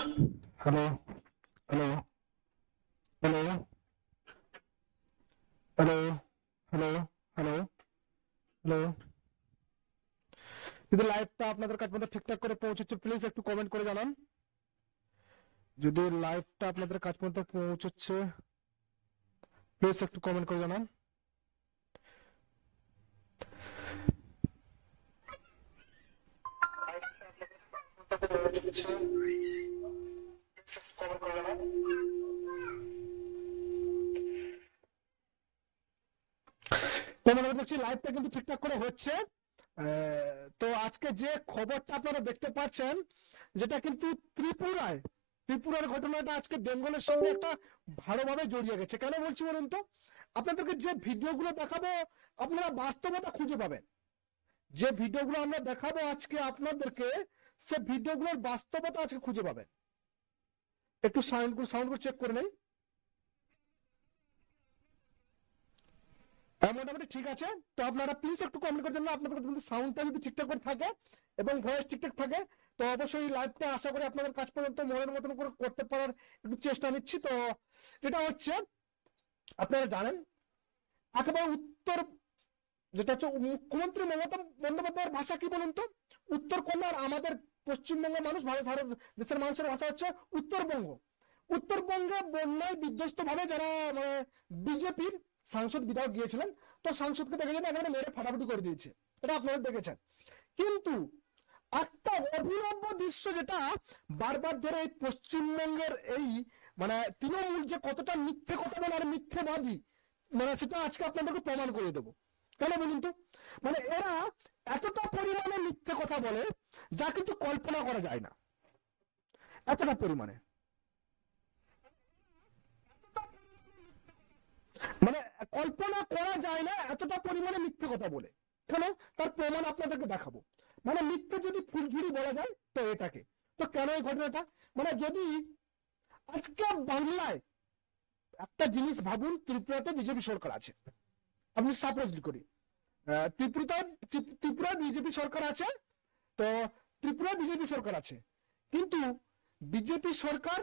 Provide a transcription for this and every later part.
Hello hello hello hello hello hello hello যদি লাইভটা আপনাদের কাছে মধ্যে ঠিকঠাক করে পৌঁছচ্ছে প্লিজ একটু কমেন্ট করে জানান। যদি লাইভটা আপনাদের কাছ পর্যন্ত পৌঁছচ্ছে প্লিজ একটু কমেন্ট করে জানান। তো মনে করছি লাইভটা কিন্তু ঠিকঠাক করে হচ্ছে। তো আজকে যে খবরটা আপনারা দেখতে পাচ্ছেন, যেটা কিন্তু ত্রিপুরায়, ত্রিপুরার ঘটনাটা আজকে বেঙ্গলের সঙ্গে একটা ভালোভাবে জড়িয়ে গেছে। কেন বলছি বলুন তো? আপনাদেরকে যে ভিডিওগুলো দেখাবো, আপনারা বাস্তবতা খুঁজে পাবেন। যে ভিডিওগুলো আমরা দেখাবো আজকে আপনাদেরকে, সে ভিডিওগুলোর বাস্তবতা আজকে খুঁজে পাবেন। একটু সাউন্ড সাউন্ড চেক করে নেই। হ্যাঁ মোটামুটি ঠিক আছে। তো আপনারা প্লিজ একটু কমেন্ট করছেন না, আপনাদের কিন্তু সাউন্ডটা যদি ঠিকঠাক করে থাকে এবং ভয়েস ঠিকঠাক থাকে, তো অবশ্যই লাইভটা আশা করি আপনাদের কাছ পর্যন্ত মনের মতন করে করতে পারার একটু চেষ্টা নিচ্ছি। তো যেটা হচ্ছে, আপনারা জানেন, একেবারে উত্তর, যেটা হচ্ছে মুখ্যমন্ত্রী মমতা বন্দ্যোপাধ্যায়ের ভাষা কি বলুন তো? উত্তর কন্যার আমাদের পশ্চিমবঙ্গের মানুষ, ভারত ভারত, দেশের মানুষের ভাষা হচ্ছে উত্তরবঙ্গ। উত্তরবঙ্গে বন্যায় বিধ্বস্ত ভাবে যারা মানে বিজেপির সাংসদ বিধায়ক গিয়েছিলেন, তো সাংসদকে দেখে দেখেছেন একেবারে মেরে ফাটাফাটি করে দিয়েছে। এটা আপনারা দেখেছেন। কিন্তু একটা অভিনব দৃশ্য যেটা বারবার ধরে এই পশ্চিমবঙ্গের এই মানে তৃণমূল যে কতটা মিথ্যে কথা বলে আর মিথ্যে মিথ্যেবাদী মানে সেটা আজকে আপনাদেরকে প্রমাণ করে দেবো। কেন বলুন তো? মানে এরা এতটা পরিমাণে মিথ্যে কথা বলে যা কিন্তু কল্পনা করা যায় না। এতটা পরিমাণে। মানে কল্পনা করা যায় না, এতটা পরিমাণে মিথ্যে কথা বলে। কেন? তার প্রমাণ আপনাদেরকে দেখাবো। মানে মিথ্যে যদি ফুলঝুরি বলা যায়, তো এটাকে। তো কেন এই ঘটনাটা? মানে যদি আজকে বাংলায় একটা জিনিস ভাবুন, ত্রিপুরাতে বিজেপি সরকার আছে। আপনি সাপোজ করি। ত্রিপুরাতে ত্রিপ- ত্রিপুরায় বিজেপি সরকার আছে তো ত্রিপুরায় বিজেপি সরকার আছে। কিন্তু বিজেপি সরকার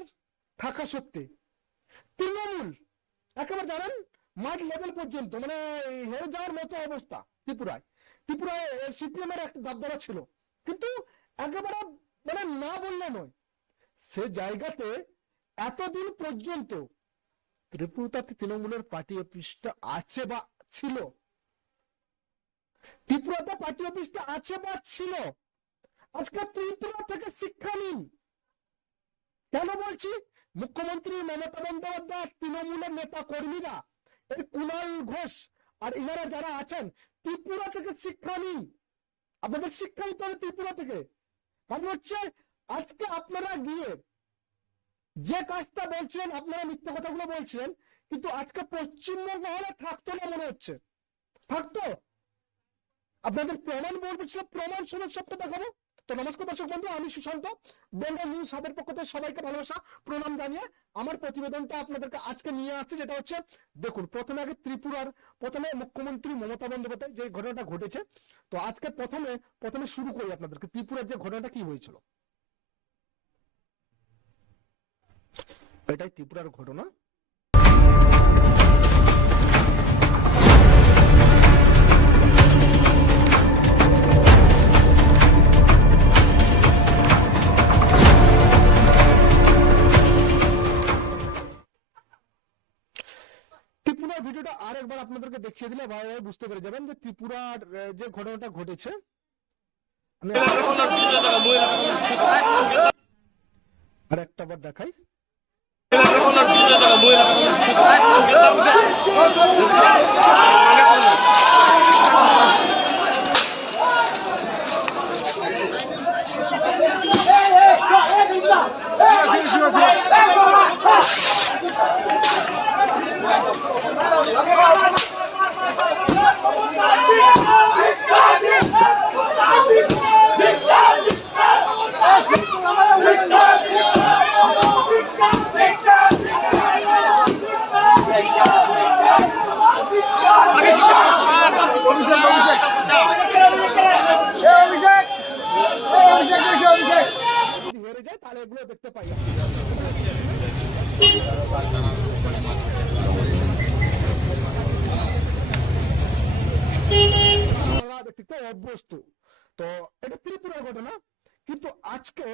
থাকা সত্ত্বে তৃণমূল, একেবারে জানেন, মাঠ লেভেল পর্যন্ত মানে হেরে যাওয়ার মতো অবস্থা ত্রিপুরায়। ত্রিপুরায় সিপিএম এর একটা দাবদারা ছিল। কিন্তু একেবারে মানে না বললে নয়, সে জায়গাতে এতদিন পর্যন্ত ত্রিপুরাতে তৃণমূলের পার্টি অফিসটা আছে বা ছিল। ত্রিপুরাতে পার্টি অফিসটা আছে বা ছিল আজকে ত্রিপুরা থেকে শিক্ষা নিন। কেন বলছি? মুখ্যমন্ত্রী মমতা বন্দ্যোপাধ্যায় তৃণমূলের নেতা কর্মীরা এই কুণাল ঘোষ আর ইনারা যারা আছেন, ত্রিপুরা থেকে শিক্ষা নিন। আপনাদের শিক্ষা নিতে হবে ত্রিপুরা থেকে। কারণ হচ্ছে, আজকে আপনারা গিয়ে যে কাজটা বলছেন আপনারা মিথ্যে কথাগুলো বলছেন কিন্তু আজকে পশ্চিমবঙ্গ হলে থাকতো না মনে হচ্ছে। থাকতো? আপনাদের প্রমাণ বলব সে প্রমাণ সমেত সবটা দেখাবো। তো নমস্কার দর্শক বন্ধু, আমি সুশান্ত। বেঙ্গল নিউজ সাবের পক্ষ থেকে সবাইকে ভালোবাসা, প্রণাম জানিয়ে আমার প্রতিবেদনটা আপনাদেরকে আজকে নিয়ে আসছে, যেটা হচ্ছে, দেখুন, প্রথমে আগে ত্রিপুরার, প্রথমে মুখ্যমন্ত্রী মমতা বন্দ্যোপাধ্যায় যে ঘটনাটা ঘটেছে, তো আজকে প্রথমে প্রথমে শুরু করি আপনাদেরকে, ত্রিপুরার যে ঘটনাটা কি হয়েছিল? এটাই ত্রিপুরার ঘটনা। ত্রিপুরার ভিডিওটা আরেকবার আপনাদেরকে দেখিয়ে দিলে ভাই ভাই বুঝতে পেরে যাবেন যে ত্রিপুরার যে ঘটনাটা ঘটেছে। আর একটা বার দেখাই। তাহলে এগুলো দেখতে পাই একটু অভ্যস্ত। তো এটা ত্রিপুরার ঘটনা। কিন্তু আজকে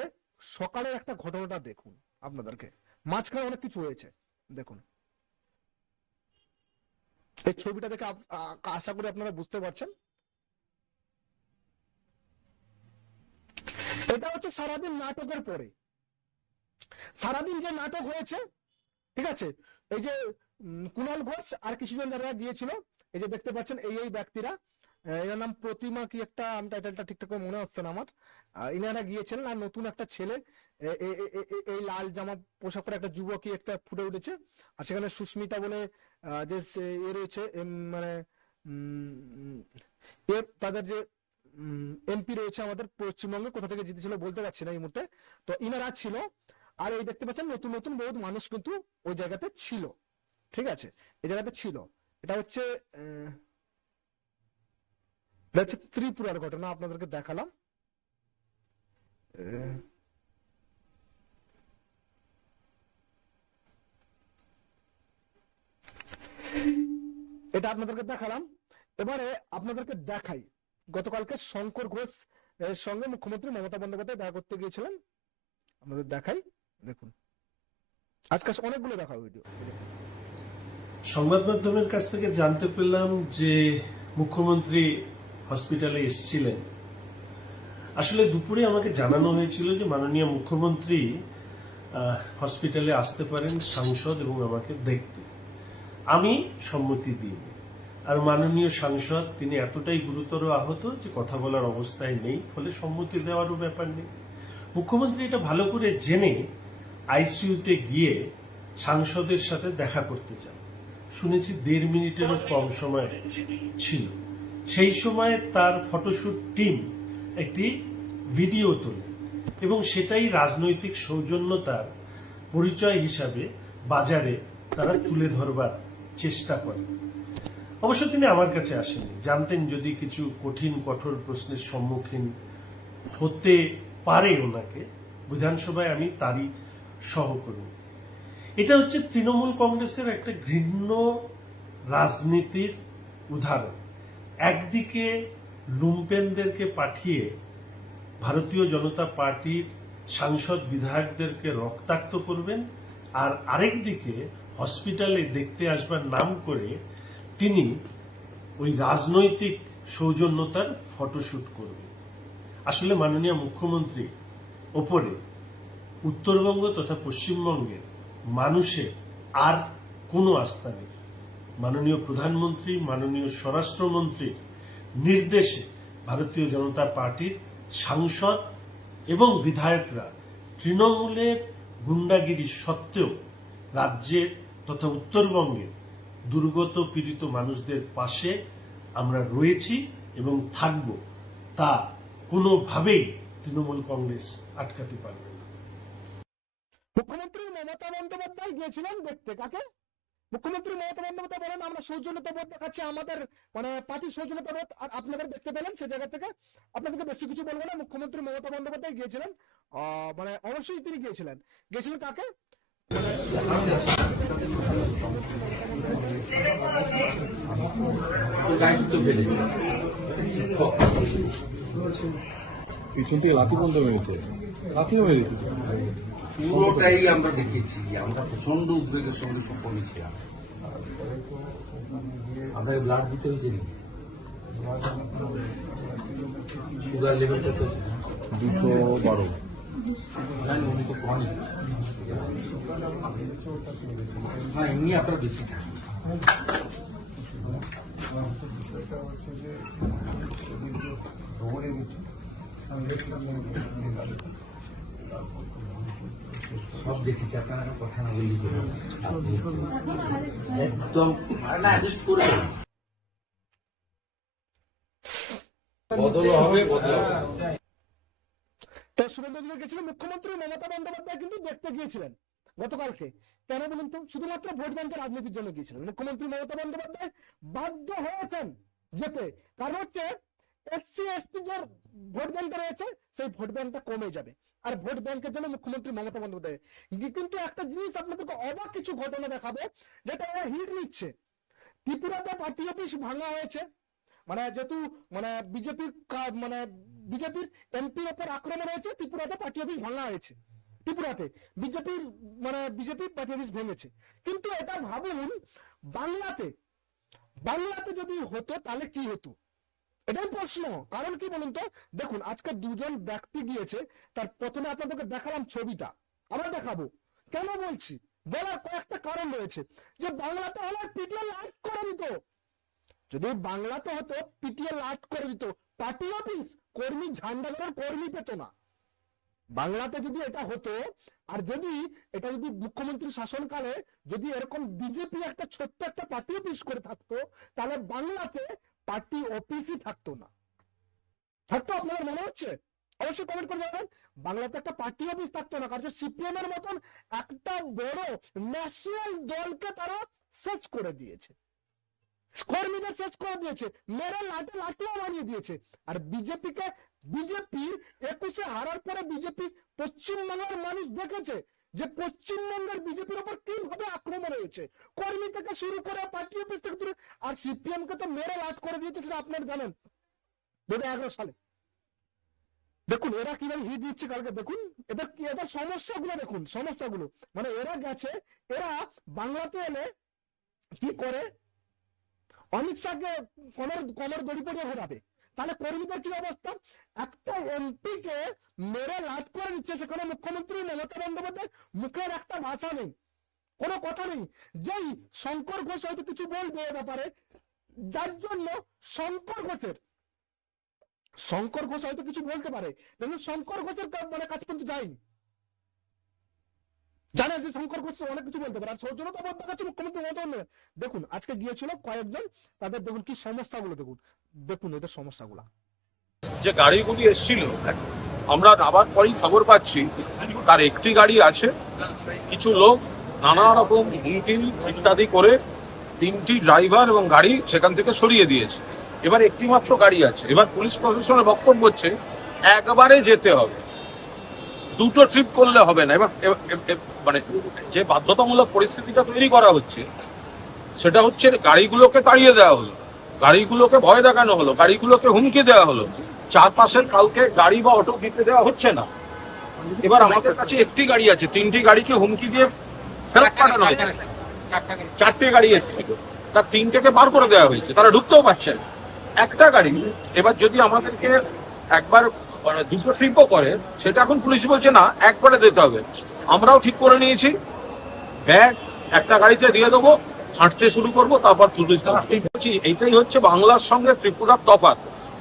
সকালের একটা ঘটনাটা দেখুন আপনাদেরকে। মাঝখানে অনেক কিছু হয়েছে। দেখুন। এই ছবিটা দেখে আশা করি আপনারা বুঝতে পারছেন। এটা হচ্ছে সারাদিন নাটকের পরে। সারাদিন যে নাটক হয়েছে, ঠিক আছে? এই যে কুণাল ঘোষ আর কিছুজন যারা গিয়েছিল, এই যে দেখতে পাচ্ছেন, এই এই ব্যক্তিরা এর নাম প্রতিমা কি একটা, আমি টাইটেলটা ঠিকঠাক করে মনে হচ্ছে না আমার। ইনারা গিয়েছিলেন আর নতুন একটা ছেলে এই লাল জামা পোশাক পরে একটা যুবকই একটা ফুটে উঠেছে। আর সেখানে সুস্মিতা বলে যে এ রয়েছে মানে তাদের যে এমপি রয়েছে আমাদের পশ্চিমবঙ্গে, কোথা থেকে জিতেছিল বলতে পারছি না এই মুহূর্তে। তো ইনারা ছিল, আর এই দেখতে পাচ্ছেন নতুন নতুন বহুত মানুষ কিন্তু ওই জায়গাতে ছিল। ঠিক আছে, এই জায়গাতে ছিল। এটা হচ্ছে হচ্ছে ত্রিপুরার ঘটনা আপনাদেরকে দেখালাম। এটা আপনাদেরকে দেখালাম। এবারে আপনাদেরকে দেখাই। গতকালকে শঙ্কর ঘোষ এর সঙ্গে মুখ্যমন্ত্রী মমতা বন্দ্যোপাধ্যায় দেখা করতে গিয়েছিলেন। আপনাদের দেখাই। দেখুন। আজকে অনেকগুলো দেখা ভিডিও সংবাদ মাধ্যমের কাছ থেকে জানতে পেলাম যে মুখ্যমন্ত্রী হসপিটালে এসেছিলেন। আসলে দুপুরে আমাকে জানানো হয়েছিল যে মাননীয় মুখ্যমন্ত্রী হসপিটালে আসতে পারেন সাংসদ এবং আমাকে দেখতে। আমি সম্মতি দিই। আর মাননীয় সাংসদ, তিনি এতটাই গুরুতর আহত যে কথা বলার অবস্থায় নেই, ফলে সম্মতি দেওয়ারও ব্যাপার নেই। মুখ্যমন্ত্রী এটা ভালো করে জেনে আইসিইউতে গিয়ে সাংসদের সাথে দেখা করতে চান। শুনেছি দেড় মিনিটেরও কম সময় ছিল। সেই সময় তার ফটোশুট টিম একটি ভিডিও তোলে এবং সেটাই রাজনৈতিক সৌজন্যতার পরিচয় হিসাবে বাজারে তারা তুলে ধরবার চেষ্টা করে। অবশ্য তিনি আমার কাছে আসেননি। জানতেন যদি কিছু কঠিন, কঠোর প্রশ্নের সম্মুখীন হতে পারে ওনাকে, বিধানসভায় আমি তারই সহকর্মী। এটা হচ্ছে তৃণমূল কংগ্রেসের একটা ঘৃণ্য রাজনীতির উদাহরণ। একদিকে লুম্পেনদেরকে পাঠিয়ে ভারতীয় জনতা পার্টির সাংসদ বিধায়কদেরকে রক্তাক্ত করবেন, আর আরেকদিকে হসপিটালে দেখতে আসবার নাম করে তিনি ওই রাজনৈতিক সৌজন্যতার ফটোশুট করবেন। আসলে মাননীয় মুখ্যমন্ত্রী ওপরে উত্তরবঙ্গ তথা পশ্চিমবঙ্গের মানুষের আর কোনো আস্থা নেই। মাননীয় প্রধানমন্ত্রী, মাননীয় স্বরাষ্ট্রমন্ত্রীর নির্দেশে ভারতীয় জনতা পার্টির সাংসদ এবং বিধায়করা তৃণমূলের গুন্ডাগিরি সত্ত্বেও রাজ্যের তথা উত্তরবঙ্গের দুর্গত পীড়িত মানুষদের পাশে আমরা রয়েছি এবং থাকব। তা কোনোভাবেই তৃণমূল কংগ্রেস আটকাতে পারবে না। মুখ্যমন্ত্রী মমতা বন্দ্যোপাধ্যায় গিয়েছিলেন দেখতে, কাকে? মুখ্যমন্ত্রী মমতা বন্দ্যোপাধ্যায় বলেন, আমরা সৌজন্যতা বোধ দেখাচ্ছি, আমাদের মানে পার্টির সৌজন্যতা বোধ আর আপনাদের দেখতে পেলেন সে জায়গা থেকে। আপনাদেরকে বেশি কিছু বলব না, মুখ্যমন্ত্রী মমতা বন্দ্যোপাধ্যায় গিয়েছিলেন মানে অবশ্যই তিনি গিয়েছিলেন। গিয়েছিলেন কাকে? পিছন থেকে লাথি বন্ধ মেরেছে লাথিও মেরেছে পুরোটাই আমরা দেখেছি আমরা প্রচণ্ড উদ্বেগের সঙ্গে সম্পন্ন ছিলাম আপনাকে ব্লাড দিতে হয়েছে সুগার লেভেলটা তো দুশো বারো। জানি উনি তো ক্রনিক হ্যাঁ এমনি আপনার বেশি থাকে সব দেখেছি, আপনারা কথা না? আপনি একদম। বদল হবে, বদল মুখ্যমন্ত্রী মমতা বন্দ্যোপাধ্যায় কিন্তু দেখতে গিয়েছিলেন গতকালকে। কেন বলুন তো? শুধুমাত্র ভোট ব্যাংকের রাজনীতির জন্য গিয়েছিলেন। মুখ্যমন্ত্রী মমতা বন্দ্যোপাধ্যায় বাধ্য হয়েছেন যেতে। কারণ হচ্ছে, এসসি, এসটি যার ভোট ব্যাংক রয়েছে, সেই ভোট ব্যাংকটা কমে যাবে। আর ভোট ব্যাংকের জন্য মুখ্যমন্ত্রী মমতা বন্দ্যোপাধ্যায়। কিন্তু একটা জিনিস আপনাদেরকে অবাক কিছু ঘটনা দেখাবো, যেটা ওরা হিট নিচ্ছে। ত্রিপুরাতে পার্টি অফিস ভাঙা হয়েছে। মানে যেহেতু মানে বিজেপির মানে বিজেপির এমপির ওপর আক্রমণ হয়েছে, ত্রিপুরাতে পার্টি অফিস ভাঙা হয়েছে। ত্রিপুরাতে বিজেপির মানে বিজেপি পার্টি অফিস ভেঙেছে। কিন্তু এটা ভাবুন, বাংলাতে বাংলাতে যদি হতো, তাহলে কি হতো? এটাই প্রশ্ন। কারণ কি বলুন তো? দেখুন, আজকে দুজন ব্যক্তি গিয়েছে, তার প্রথমে আপনাদেরকে দেখালাম ছবিটা। আবার দেখাবো। কেন বলছি? বলার কয়েকটা কারণ রয়েছে। যে বাংলাতে হলে পিটিএ লাইট করে দিত। যদি বাংলাতে হতো পিটিএ লাইট করে দিত। পার্টি অফিস কর্মী ঝান্ডা ধরার কর্মী পেত না। বাংলাতে যদি এটা হতো, আর যদি এটা যদি মুখ্যমন্ত্রী শাসনকালে যদি এরকম বিজেপি একটা ছোট্ট একটা পার্টি অফিস করে থাকতো, তাহলে বাংলাতে পার্টি অফিসই থাকতো না। থাকতো আপনাদের মনে হচ্ছে? অবশ্যই কমেন্ট করে জানাবেন। বাংলাতে একটা পার্টি অফিস থাকতো না, কারণ সিপিএম এর মতন একটা বড় ন্যাশনাল দলকে তারা সেচ করে দিয়েছে। কর্মীদের শেষ করে দিয়েছে, মেরে লাঠি, লাঠিও বানিয়ে দিয়েছে। আর বিজেপিকে, বিজেপির একুশে হারার পরে বিজেপি পশ্চিমবাংলার মানুষ দেখেছে যে পশ্চিমবঙ্গের বিজেপির উপর কীভাবে আক্রমণ হয়েছে? কর্মী থেকে শুরু করে পার্টি অফিস থেকে দূরে আর সিপিএম কে তো মেরে লাট করে দিয়েছে সেটা আপনারা জানেন। দু সালে। দেখুন, এরা কীভাবে হিট দিচ্ছে কালকে? দেখুন, এদের এদের সমস্যাগুলো দেখুন, সমস্যাগুলো। মানে এরা গেছে, এরা বাংলাতে এলে কি করে? অমিত শাহকে কমর কমর দড়ি পড়িয়ে ঘোরাবে তাহলে কর্মীদের কি অবস্থা? একটা এমপি কে মেরে লাট করে দিচ্ছে সেখানে মুখ্যমন্ত্রী মমতা বন্দ্যোপাধ্যায়, মুখের একটা ভাষা নেই, কোনো কথা নেই। যেই শঙ্কর ঘোষ হয়তো কিছু বলবে এ ব্যাপারে, যার জন্য শঙ্কর ঘোষের, শঙ্কর ঘোষ হয়তো কিছু বলতে পারে, কিন্তু শঙ্কর ঘোষের মানে কাজ পর্যন্ত যায়নি। জানে যে শঙ্কর ঘোষ অনেক কিছু বলতে পারে, আর সৌজন্যতা বন্ধ কাছে মুখ্যমন্ত্রী মমতা দেখুন, আজকে গিয়েছিল কয়েকজন, তাদের দেখুন কি সমস্যাগুলো, দেখুন। দেখুন এদের সমস্যাগুলো। যে গাড়িগুলি এসছিল, আমরা নামার পরেই খবর পাচ্ছি, তার একটি গাড়ি আছে, কিছু লোক নানা রকম হুমকি ইত্যাদি করে তিনটি ড্রাইভার এবং গাড়ি সেখান থেকে সরিয়ে দিয়েছে। এবার একটি মাত্র গাড়ি আছে। এবার পুলিশ প্রশাসনের বক্তব্য হচ্ছে, একবারে যেতে হবে। দুটো ট্রিপ করলে হবে না। এবার মানে যে বাধ্যতামূলক পরিস্থিতিটা তৈরি করা হচ্ছে, সেটা হচ্ছে গাড়িগুলোকে তাড়িয়ে দেওয়া হলো। গাড়িগুলোকে ভয় দেখানো হলো, গাড়িগুলোকে হুমকি দেওয়া হলো। চারপাশের কাউকে গাড়ি বা অটো দিতে দেওয়া হচ্ছে না। এবার আমাদের কাছে একটি গাড়ি আছে, তিনটি গাড়িকে হুমকি দিয়ে ফেরত পাঠানো হয়েছে। চারটে গাড়ি এসেছিল তার তিনটেকে বার করে দেওয়া হয়েছে, তারা ঢুকতেও পারছে না। একটা গাড়ি, এবার যদি আমাদেরকে একবার মানে দুটো ট্রিপও করে, সেটা এখন পুলিশ বলছে, না, একবারে দিতে হবে। আমরাও ঠিক করে নিয়েছি। ব্যাগ, একটা গাড়িতে দিয়ে দেবো। হাঁটতে শুরু করব, তারপর এইটাই হচ্ছে বাংলার সঙ্গে ত্রিপুরার তফাৎ।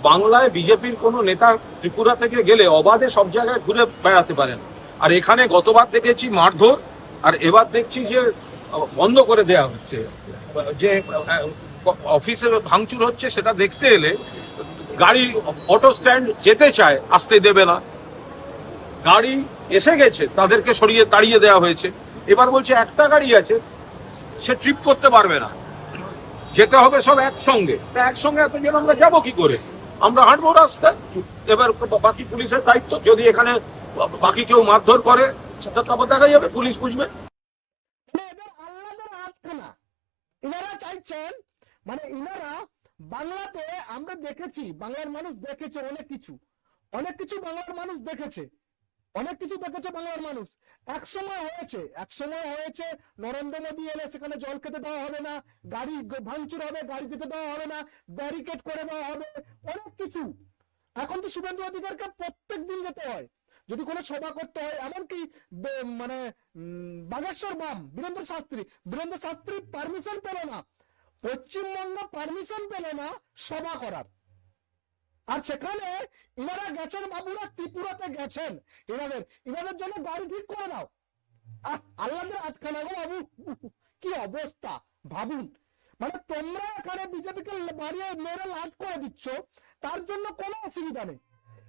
বাংলায় বিজেপির কোনো নেতা ত্রিপুরা থেকে গেলে অবাধে সব জায়গায় ঘুরে বেড়াতে পারেন। আর এখানে গতবার দেখেছি মারধর, আর এবার দেখছি যে, বন্ধ করে দেয়া হচ্ছে। যে অফিসে ভাঙচুর হচ্ছে সেটা দেখতে এলে গাড়ি, অটো স্ট্যান্ড যেতে চায়, আসতে দেবে না। গাড়ি এসে গেছে, তাদেরকে সরিয়ে তাড়িয়ে দেওয়া হয়েছে। এবার বলছে, একটা গাড়ি আছে সে ট্রিপ করতে পারবে না। যেতে হবে সব একসঙ্গে। তা একসঙ্গে এতজন আমরা যাব কি করে? আমরা হাঁটবো রাস্তায়। এবার বাকি পুলিশের দায়িত্ব। যদি এখানে বাকি কেউ মারধর করে, সেটা তারপর দেখা যাবে, পুলিশ বুঝবে। মানে ইনারা চাইছেন মানে ইনারা বাংলাতে আমরা দেখেছি, বাংলার মানুষ দেখেছে অনেক কিছু। অনেক কিছু বাংলার মানুষ দেখেছে। অনেক কিছু দেখেছে বাংলার মানুষ। এক সময় হয়েছে, এক সময় হয়েছে, নরেন্দ্র মোদী এলে সেখানে জল খেতে দেওয়া হবে না, গাড়ি ভাঙচুর হবে, গাড়ি যেতে দেওয়া হবে না ব্যারিকেড করে দেওয়া হবে, অনেক কিছু। এখন তো শুভেন্দু অধিকারকে প্রত্যেক দিন যেতে হয়। যদি কোনো সভা করতে হয়, এমনকি মানে বাগেশ্বর বাম, বীরেন্দ্র শাস্ত্রী বীরেন্দ্র শাস্ত্রী পারমিশন পেল না, পশ্চিমবঙ্গ পারমিশন পেল না সভা করার। আর সেখানে ইনারা গেছেন, বাবুরা ত্রিপুরাতে গেছেন। ইনাদের ইনাদের জন্য গাড়ি ঠিক করে দাও। আল্লাহদের আটখানা গো বাবু। কি অবস্থা? ভাবুন। মানে তোমরা এখানে বিজেপিকে বাড়িয়ে মেরে লাভ করে দিচ্ছ, তার জন্য কোনো অসুবিধা নেই।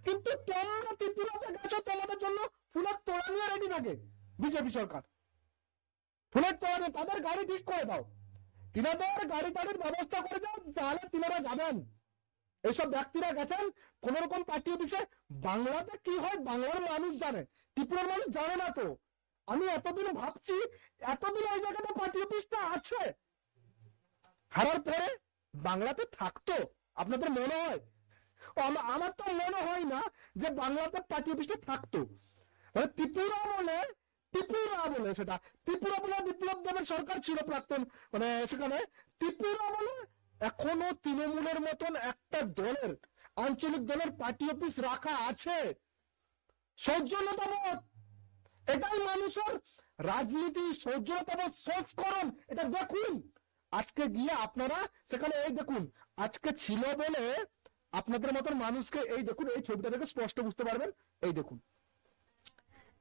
কিন্তু তোমরা ত্রিপুরাতে গেছো, তোমাদের জন্য ফুলের তোড়া নিয়ে রেডি থাকে বিজেপি সরকার। ফুলের তোড়া নিয়ে তাদের গাড়ি ঠিক করে দাও। তিনাদের গাড়ি টাড়ির ব্যবস্থা করে দাও, তাহলে তিনারা যাবেন। এইসব ব্যক্তিরা গেছেন কোন রকম পার্টি অফিসে। বাংলাতে কি হয়? বাংলার মানুষ জানে। ত্রিপুরার মানুষ জানে না তো। আমি এতদিন ভাবছি, এতদিন ওই জায়গাতে পার্টি অফিসটা আছে। হারার পরে বাংলাতে থাকতো। আপনাদের মনে হয়? আমার তো মনে হয় না যে বাংলাতে পার্টি অফিসটা থাকতো। মানে ত্রিপুরা বলে ত্রিপুরা বলে সেটা। ত্রিপুরা বলে বিপ্লব দেবের সরকার ছিল প্রাক্তন। মানে সেখানে ত্রিপুরা বলে এখনও তৃণমূলের মতন একটা দলের, আঞ্চলিক দলের পার্টি অফিস রাখা আছে। সৌজন্যতাবোধ! এটাই মানুষের রাজনীতি, সৌজন্যতাবোধ, সংস্করণ। এটা দেখুন। আজকে গিয়ে আপনারা সেখানে এই দেখুন, আজকে ছিল বলে আপনাদের মতন মানুষকে এই দেখুন, এই ছবিটা দেখে স্পষ্ট বুঝতে পারবেন। এই দেখুন।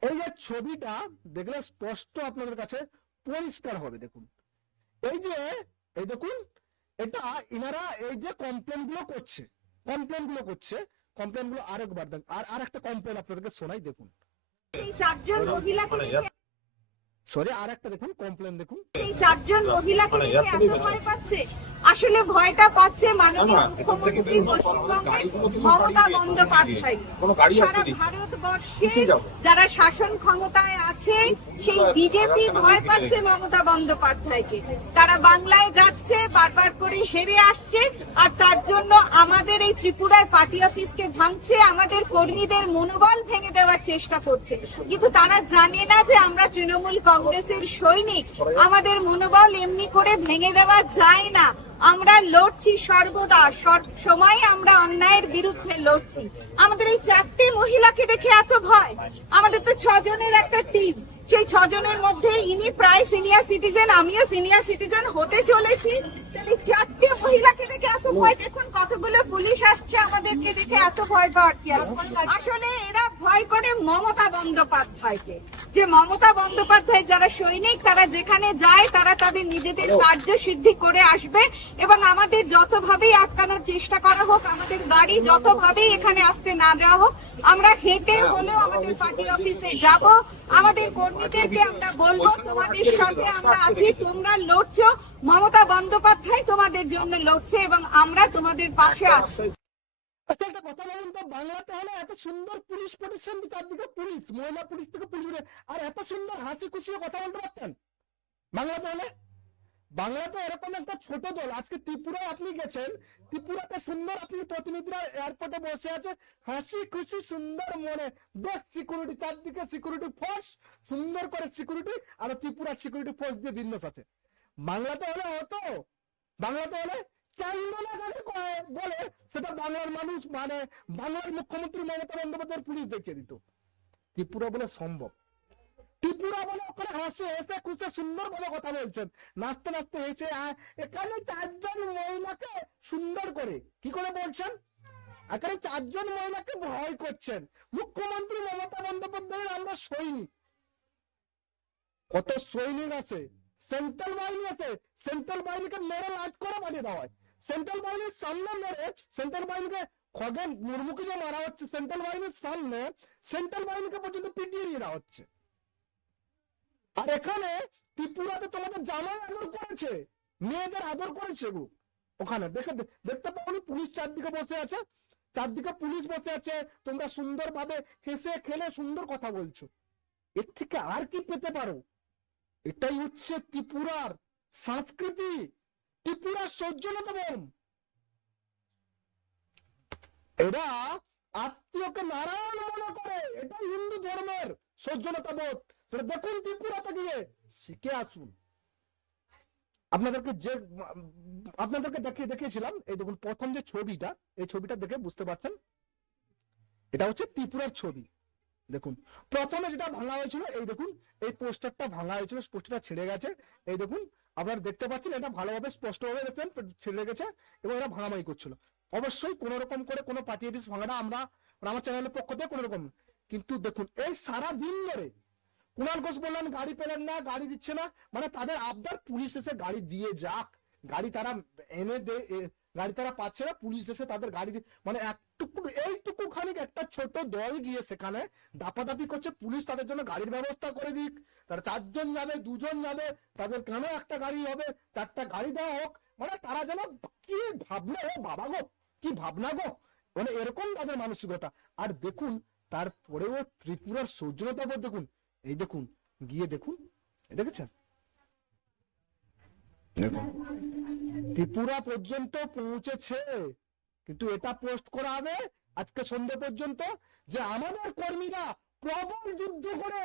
এই যে ছবিটা দেখলে স্পষ্ট আপনাদের কাছে পরিষ্কার হবে, দেখুন। এই যে, এই দেখুন এটা ইনারা এই যে কমপ্লেনগুলো করছে কমপ্লেনগুলো করছে কমপ্লেনগুলো আরেকবার দেখ আর আর একটা কমপ্লেন আপনাদেরকে শোনাই দেখুন। এই চারজন মহিলাকে দেখে সরি আর একটা দেখুন কমপ্লেন দেখুন। এই চারজন মহিলাকে নিয়ে এত ভয় পাচ্ছে? আসলে ভয়টা পাচ্ছে মাননীয় মুখ্যমন্ত্রী পশ্চিমবঙ্গের মমতা বন্দ্যোপাধ্যায়। সারা ভারতবর্ষে যারা শাসন ক্ষমতায় আছে সেই বিজেপি ভয় পাচ্ছে মমতা বন্দ্যোপাধ্যায়কে। তারা বাংলায় যাচ্ছে বারবার করে হেরে আসছে আর তার জন্য আমাদের এই ত্রিপুরায় পার্টি অফিসকে ভাঙছে আমাদের কর্মীদের মনোবল ভেঙে দেওয়ার চেষ্টা করছে। কিন্তু তারা জানে না যে আমরা তৃণমূল কংগ্রেসের সৈনিক। আমাদের মনোবল এমনি করে ভেঙে দেওয়া যায় না। আমরা লড়ছি সর্বদা। সব সময় আমরা অন্যায়ের বিরুদ্ধে লড়ছি। আমাদের এই চারটে মহিলাকে দেখে এত ভয়। আমাদের তো ছজনের একটা টিম সেই ছজনের মধ্যে ইনি প্রায় সিনিয়র সিটিজেন, আমিও সিনিয়র সিটিজেন হতে চলেছি। সেই চারটে মহিলাকে দেখে এত ভয়, দেখুন কতগুলো পুলিশ আসছে আমাদেরকে দেখে, এত ভয় পাওয়ার কি আসলে এরা ভয় করে মমতা বন্দ্যোপাধ্যায়কে, যে মমতা বন্দ্যোপাধ্যায় যারা সৈনিক, তারা যেখানে যায়, তারা তাদের নিজেদের কার্য সিদ্ধি করে আসবে এবং আমাদের যতভাবেই আটকানোর চেষ্টা করা হোক, আমাদের গাড়ি যতভাবেই এখানে আসতে না দেওয়া হোক আমরা হেঁটে হলেও আমাদের পার্টি অফিসে যাব। আমাদের কর্মীদেরকে আমরা বলব তোমাদের সাথে আমরা আছি তোমরা লড়ছো। মমতা বন্দ্যোপাধ্যায় তোমাদের জন্য লড়ছে এবং আমরা তোমাদের পাশে আছি। আচ্ছা একটা কথা বলুন তো বাংলাতে হলে এত সুন্দর পুলিশ প্রোটেকশন চারদিকে পুলিশ মহিলা পুলিশ থেকে পুলিশ আর এত সুন্দর হাসি খুশিয়ে কথা বলতে পারতেন? বাংলাতে হলে বাংলাতে এরকম একটা ছোট দল, আজকে ত্রিপুরায় আপনি গেছেন, ত্রিপুরাতে সুন্দর আপনি প্রতিনিধিরা এয়ারপোর্টে বসে আছে, হাসি খুশি, সুন্দর মনে, বেশ সিকিউরিটি চারদিকে সিকিউরিটি ফোর্স সুন্দর করে সিকিউরিটি আর ত্রিপুরার সিকিউরিটি ফোর্স দিয়ে বিন্যাস আছে। বাংলাতে হলে হতো, বাংলাতে হলে বলে সেটা বাংলার মানুষ মানে বাংলার মুখ্যমন্ত্রী মমতা বন্দ্যোপাধ্যায়ের পুলিশ দেখিয়ে দিত। ত্রিপুরা বলে সম্ভব। ত্রিপুরা বলে ওখানে হাসে হেসে খুশে সুন্দর ভাবে কথা বলছেন। নাচতে নাচতে হেসে এখানে চারজন মহিলাকে সুন্দর করে, কি করে বলছেন? এখানে চারজন মহিলাকে ভয় করছেন। মুখ্যমন্ত্রী মমতা বন্দ্যোপাধ্যায়ের আমরা সৈনিক। কত সৈনিক আছে? সেন্ট্রাল বাহিনী আছে। সেন্ট্রাল বাহিনীকে মেরে লাট করে পাঠিয়ে দেওয়া হয়। সেন্ট্রাল বাহিনীর সামনে মেরে সেন্ট্রাল বাহিনীকে খগেন মুর্মুকে যে মারা হচ্ছে, সেন্ট্রাল বাহিনীর সামনে, সেন্ট্রাল বাহিনীকে পর্যন্ত পিটিয়ে দিয়ে দেওয়া হচ্ছে। আর এখানে ত্রিপুরাতে তোমাদের জামাই আদর করেছে, মেয়েদের আদর করেছে গো। ওখানে দেখে দেখতে পাওনি পুলিশ চারদিকে বসে আছে। চারদিকে পুলিশ বসে আছে। তোমরা সুন্দর ভাবে হেসে খেলে সুন্দর কথা বলছো। এর থেকে আর কি পেতে পারো? এটাই হচ্ছে ত্রিপুরার সংস্কৃতি। ত্রিপুরার সৌজন্যতম। এরা আত্মীয়কে নারায়ণ মনে করে। এটা হিন্দু ধর্মের সৌজন্যতা বোধ সেটা দেখুন ত্রিপুরাতে গিয়ে শিখে আসুন? আপনাদেরকে যে, আপনাদেরকে দেখিয়ে দেখিয়েছিলাম, এই দেখুন, প্রথম যে ছবিটা, এই ছবিটা দেখে বুঝতে পারছেন? এটা হচ্ছে ত্রিপুরার ছবি। দেখুন, প্রথমে যেটা ভাঙা হয়েছিল, এই দেখুন, এই পোস্টারটা ভাঙা হয়েছিল, পোস্টারটা ছিঁড়ে গেছে। এই দেখুন, আপনারা দেখতে পাচ্ছেন, এটা ভালোভাবে স্পষ্টভাবে দেখছেন, ছিঁড়ে গেছে এবং এরা ভাঙামাই করছিল। অবশ্যই কোন রকম করে কোনো পার্টি অফিস ভাঙাটা আমরা, আমার চ্যানেলের পক্ষ থেকে কোনো রকম কিন্তু দেখুন, এই সারা দিন ধরে কুণাল ঘোষ বললেন, গাড়ি পেলেন না, গাড়ি দিচ্ছে না। মানে তাদের আবদার পুলিশ এসে গাড়ি দিয়ে যাক। গাড়ি তারা এনে দে গাড়ি তারা পাচ্ছে না, পুলিশ এসে তাদের গাড়ি মানে একটুকু, এইটুকু খানিক একটা ছোট দল গিয়ে সেখানে দাপাদাপি করছে। পুলিশ তাদের জন্য গাড়ির ব্যবস্থা করে দিক। তারা চারজন যাবে, দুজন যাবে, তাদের কেন একটা গাড়ি হবে? চারটা গাড়ি দেওয়া হোক। মানে তারা যেন, কি ভাবলে ও বাবা গো, কি ভাবনা গো। মানে এরকম তাদের মানসিকতা। আর দেখুন, তারপরেও ত্রিপুরার সৌজন্যতা দেখুন এই দেখুন গিয়ে দেখুন দেখেছেন? ত্রিপুরা পর্যন্ত পৌঁছেছে। কিন্তু এটা পোস্ট করা হবে আজকে সন্ধ্যে পর্যন্ত যে আমাদের কর্মীরা প্রবল যুদ্ধ করে।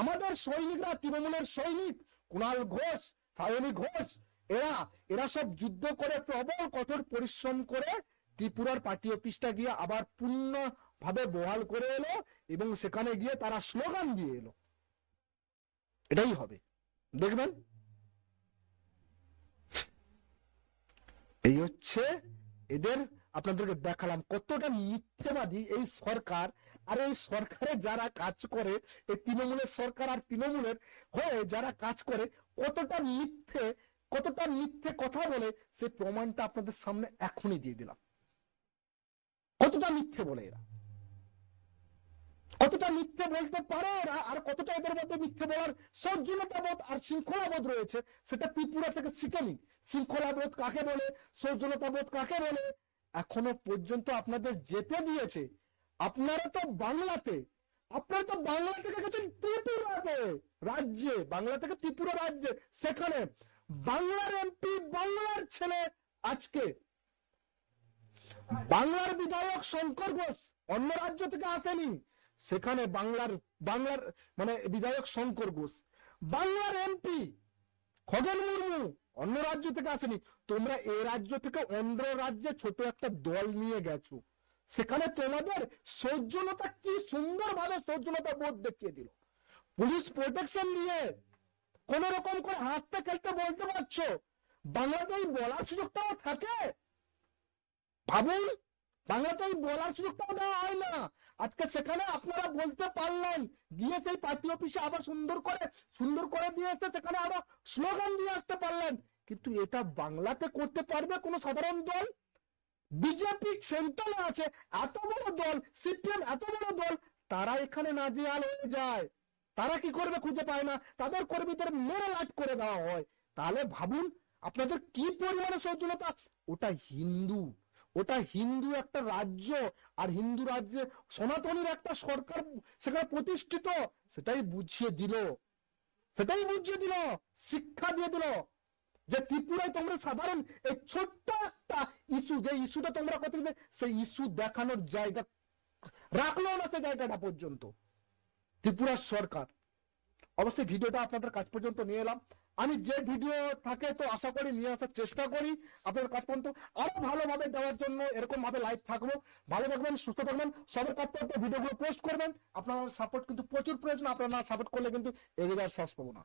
আমাদের সৈনিকরা তৃণমূলের সৈনিক কুণাল ঘোষ সায়নী ঘোষ এরা এরা সব যুদ্ধ করে প্রবল কঠোর পরিশ্রম করে ত্রিপুরার পার্টি অফিসটা গিয়ে আবার পূর্ণ ভাবে বহাল করে এলো। এবং সেখানে গিয়ে তারা স্লোগান দিয়ে এলো। এটাই হবে। দেখবেন? এই হচ্ছে এদের, আপনাদেরকে দেখালাম কতটা মিথ্যেবাদী এই সরকার। আর এই সরকারে যারা কাজ করে, এই তৃণমূলের সরকার আর তৃণমূলের হয়ে যারা কাজ করে, কতটা মিথ্যে কতটা মিথ্যে কথা বলে সে প্রমাণটা আপনাদের সামনে এখনই দিয়ে দিলাম। কতটা মিথ্যে বলে এরা? কতটা মিথ্যে বলতে পারে এরা আর কতটা এদের মধ্যে মিথ্যে বলার সৌজন্যতাবোধ আর শৃঙ্খলাবোধ রয়েছে, সেটা ত্রিপুরা থেকে শিখেনি শৃঙ্খলাবোধ কাকে বলে? সৌজন্যতাবোধ কাকে বলে? এখনও পর্যন্ত আপনাদের যেতে দিয়েছে। আপনারা তো বাংলাতে, আপনারা তো বাংলা থেকে গেছেন ত্রিপুরাতে, রাজ্যে, বাংলা থেকে ত্রিপুরা রাজ্যে। সেখানে বাংলার এমপি, বাংলার ছেলে আজকে। বাংলার বিধায়ক শঙ্কর ঘোষ অন্য রাজ্য থেকে আসেনি। সেখানে বাংলার বাংলার মানে বিধায়ক শঙ্কর ঘোষ। বাংলার এমপি খগেন মুর্মু অন্য রাজ্য থেকে আসেনি। তোমরা এ রাজ্য থেকে অন্য রাজ্যে ছোট একটা দল নিয়ে গেছো। সেখানে তোমাদের সৌজন্যতা কি সুন্দর ভাবে সৌজন্যতা বোধ দেখিয়ে দিল। পুলিশ প্রোটেকশন দিয়ে কোন রকম করে হাসতে খেলতে বলতে পারছ? এই বলার সুযোগটাও থাকে? ভাবুন। বাংলাতে বলার সুযোগটাও দেওয়া হয় না। আজকে সেখানে আপনারা বলতে পারলেন, গিয়ে সেই পার্টি অফিসে আবার সুন্দর করে সুন্দর করে দিয়েছে সেখানে আবার স্লোগান দিয়ে আসতে পারলেন। কিন্তু এটা বাংলাতে করতে পারবে কোনো সাধারণ দল? বিজেপি আছে এত বড় দল, সিপিএম এত বড় দল, তারা এখানে নাজেহাল হয়ে যায়। তারা কি করবে খুঁজে পায় না। তাদের কর্মীদের মেরে লাট করে দেওয়া হয়। তাহলে ভাবুন, আপনাদের কি পরিমাণে সৌজন্যতা ওটা হিন্দু। ওটা হিন্দু একটা রাজ্য, আর হিন্দু রাজ্যে সনাতনীর একটা সরকার সেখানে প্রতিষ্ঠিত, সেটাই বুঝিয়ে দিল। সেটাই বুঝিয়ে দিল, শিক্ষা দিয়ে দিল যে ত্রিপুরায় তোমরা সাধারণ এই ছোট্ট একটা ইস্যু, যে ইস্যুটা তোমরা গেলে সেই ইস্যু দেখানোর জায়গা রাখল না সেই জায়গাটা পর্যন্ত। ত্রিপুরার সরকার। অবশ্যই ভিডিওটা আপনাদের কাছ পর্যন্ত নিয়ে এলাম। আমি যে ভিডিও থাকে তো আশা করি নিয়ে আসার চেষ্টা করি। আপনার কাজ পর্যন্ত আরও ভালোভাবে দেওয়ার জন্য এরকম ভাবে লাইভ থাকব। ভালো থাকবেন, সুস্থ থাকবেন, সবার কাজ পর্যন্ত ভিডিওগুলো পোস্ট করবেন। আপনার সাপোর্ট কিন্তু প্রচুর প্রয়োজন, আপনারা সাপোর্ট করলে কিন্তু এগিয়ে যাওয়ার সাহস পাবো না।